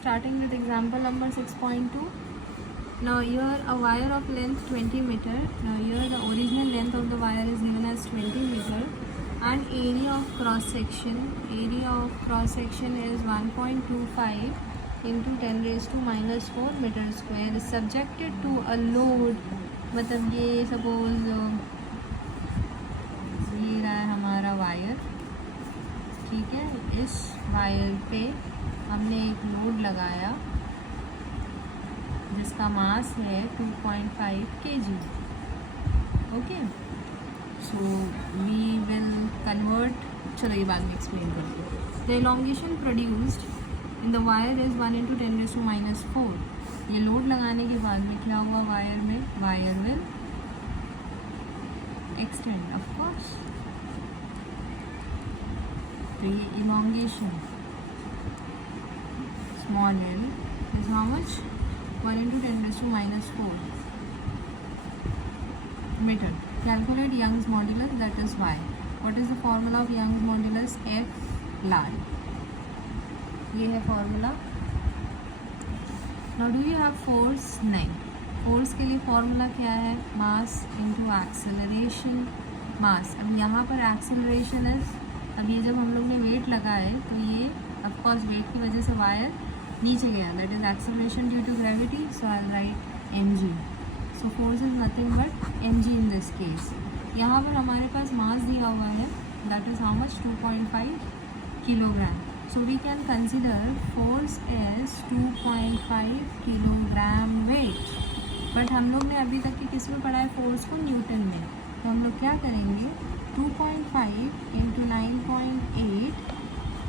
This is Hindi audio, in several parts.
starting with example number 6.2. Now here a wire of length 20 meter. Now here the original length of the wire is given as 20 meter and area of cross section is 1.25 into 10 raised to minus 4 meter square is subjected to a load. मतलब ये सपोज ये रहा है हमारा वायर, ठीक है। इस वायर पे हमने एक लोड लगाया जिसका मास है 2.5 kg. Okay, so we will convert. चलो ये बाद में एक्सप्लेन करते हैं. The elongation produced in the wire is 1 into 10 raised to minus 4. ये लोड लगाने के बाद में क्या हुआ वायर में, wire will extend of course. तो ये elongation small L is how much, 1 into 10 raised to minus 4 meter. Calculate Young's modulus, that is y. What is the formula of Young's modulus? F large. ये है formula. Now do you have force? नहीं. फोर्स के लिए फॉर्मूला क्या है? Mass into acceleration. मास. अब यहाँ पर एक्सेलरेशन है. अब ये जब हम लोग ने वेट लगाए तो ये ऑफ कोर्स वेट की वजह से वायर नीचे गया, that is acceleration due to gravity. So I write mg. So force is nothing but mg in this case. यहाँ पर हमारे पास मास दिया हुआ है, that is how much, 2.5 kilogram. So we can consider force as 2.5 kilogram weight. But हम लोग ने अभी तक के किस में पढ़ा है फोर्स को? न्यूटन में. तो हम लोग क्या करेंगे, 2.5 into 9.8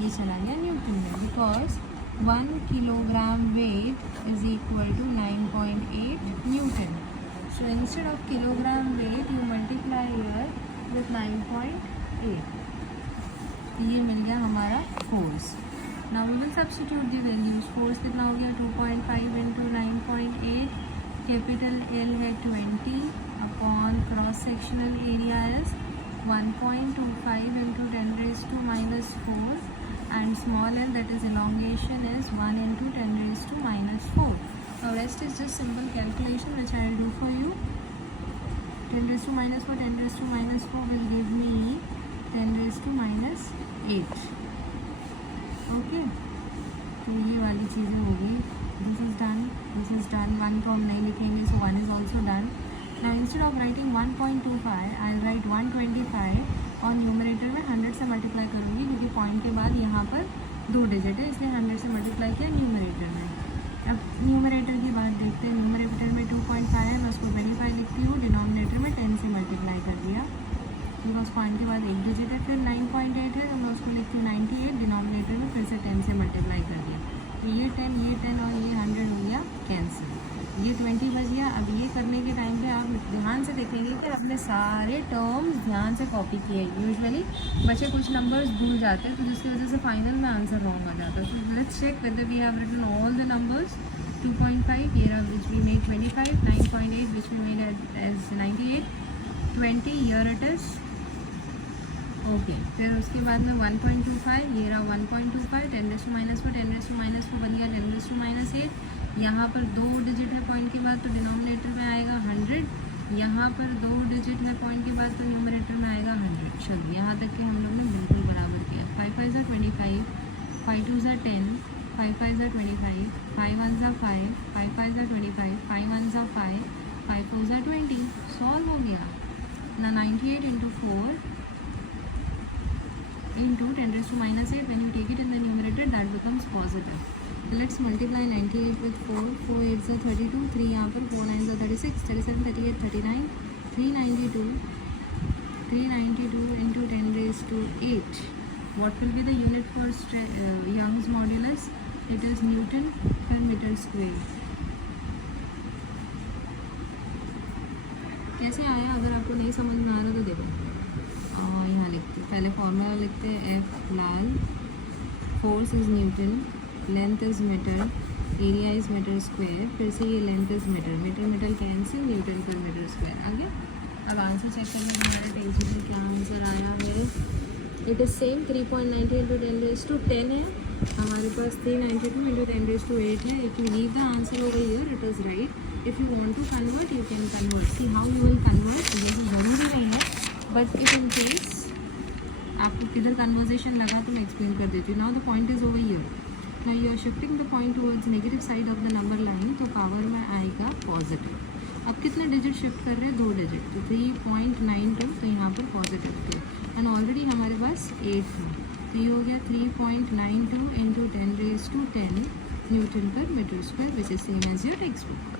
ये चला गया न्यूटन में, because 1 kilogram weight is equal to 9.8 newton. So instead of kilogram weight you multiply here with 9.8. ये मिल गया हमारा force. Now we will substitute the values. Force कितना हो गया, 2.5 into 9.8. कैपिटल एल है 20 upon cross sectional area is 1.25 into 10 raised to minus 4 and small l, that is elongation, is 1 into 10 raised to minus 4. Now rest is just simple calculation which I will do for you. 10 raised to minus 4, 10 raised to minus 4 will give me 10 raised to minus 8. Okay, तो ये वाली चीज़ें होगी. This is done, this is done. 1 को हम नहीं लिखेंगे, सो 1 is also done. Now instead of writing 1.25 I will write 125 और न्यूमरेटर में 100 से मल्टीप्लाई करूँगी क्योंकि पॉइंट के बाद यहाँ पर 2 डिजिट है, इसलिए 100 से मल्टीप्लाई किया न्यूमरेटर में. अब न्यूमरेटर की बात देखते हैं. न्यूमरेटर में 2.5 है, मैं उसको 25 लिखती हूँ. डिनोमिनेटर में 10 से मल्टीप्लाई कर दिया बिकॉज पॉइंट के बाद 1 डिजिट है. फिर 9.8 है तो मैं उसको लिखती हूँ 98. डिनोमिनेटर में फिर से 10 से मल्टीप्लाई कर दिया. तो ये 10 और ये 100 हो गया कैंसिल. ये 20 बच गया. अब ये करने के टाइम पे आप ध्यान से देखेंगे कि आपने सारे टर्म्स ध्यान से कॉपी किए. यूजुअली बच्चे कुछ नंबर्स भूल जाते हैं तो जिसकी वजह से फाइनल में आंसर रॉन्ग आ जाता है. तो let's check whether we have written all the numbers. 2.5 here which we made 25, 9.8 which we made as 98, 20 here it is. Okay, फिर उसके बाद में 1.25 ये रहा 1.25. 10 raised to minus 4, 10 raised to minus 4 बन गया 10 raised to minus 8. यहाँ पर 2 डिजिट है पॉइंट के बाद तो डिनोमिनेटर में आएगा 100. यहाँ पर 2 डिजिट है पॉइंट के बाद तो न्यूमरेटर में आएगा 100. चलो यहाँ तक के हम लोग ने बिल्कुल बराबर किया. 5 5 are 25, 5 2 are 10, 5 5 are 25, 5 1 are 5, 5 5 are 25, 5 1 are 5, 5 4 are 20. Solve हो गया ना. 98 into 4 into 10 raised to minus 8, when you take it in the numerator that becomes positive. So let's multiply 98 with 4. 4 8s are 32, 3 यहाँ पर 4 9s are 36, 37 38 39, 392 into 10 raised to 8. What will be the unit for Young's modulus? It is Newton per meter square. कैसे आया? अगर आपको नहीं समझ में आ रहा तो देखो यहाँ लिखते, पहले फॉर्मूला लिखते हैं. एफ लाल, force is newton, length is meter, area is meter square. फिर से ये length is meter, meter cancel, newton पर मीटर स्क्वायर. आगे अब आंसर चेक करेंगे मेरा टेंशन में क्या आंसर आया मेरे. It is same 3.90 into 10 raised to 10 है. हमारे पास 392 इंटू 10⁸ है. If you leave the answer over here it is right. If you want to convert you can convert. See how you will convert. ये ज़रूरी नहीं है, बट इफ इन केस आपको किधर कन्वर्जेशन लगा तो मैं एक्सप्लेन कर देती हूँ. Now the point is over here. Now you are shifting the point towards negative side of the number line, तो पावर में आएगा पॉजिटिव. अब कितने डिजिट शिफ्ट कर रहे हैं? 2 डिजिट. तो 3.92, तो यहाँ पर पॉजिटिव थे एंड ऑलरेडी हमारे पास 8 था. तो ये हो गया 3.92 इंटू 10⁻10 न्यूटन पर metre square, which is same as your text book.